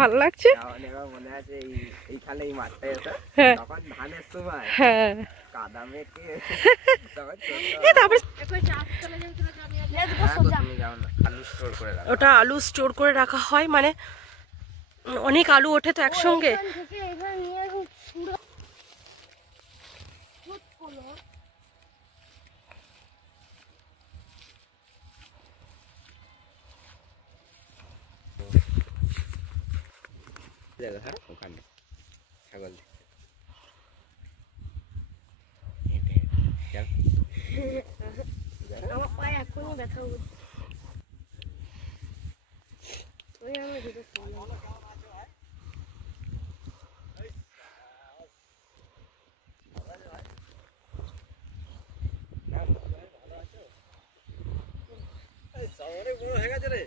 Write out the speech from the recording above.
ভালো লাগছে। মনে আছে এইখানে এই মাঠটায় তখন ধানের সময় হ্যাঁ কাদা মেখে ওটা আলু স্টোর করে রাখা হয়, মানে অনেক আলু ওঠে তো একসঙ্গে। হ্যাঁ ওখানে ছাগল আমার পায়ে এখনই ব্যথা হচ্ছে। ওই আমি ঢুকে শহরে বড় হয়ে গেছে রে।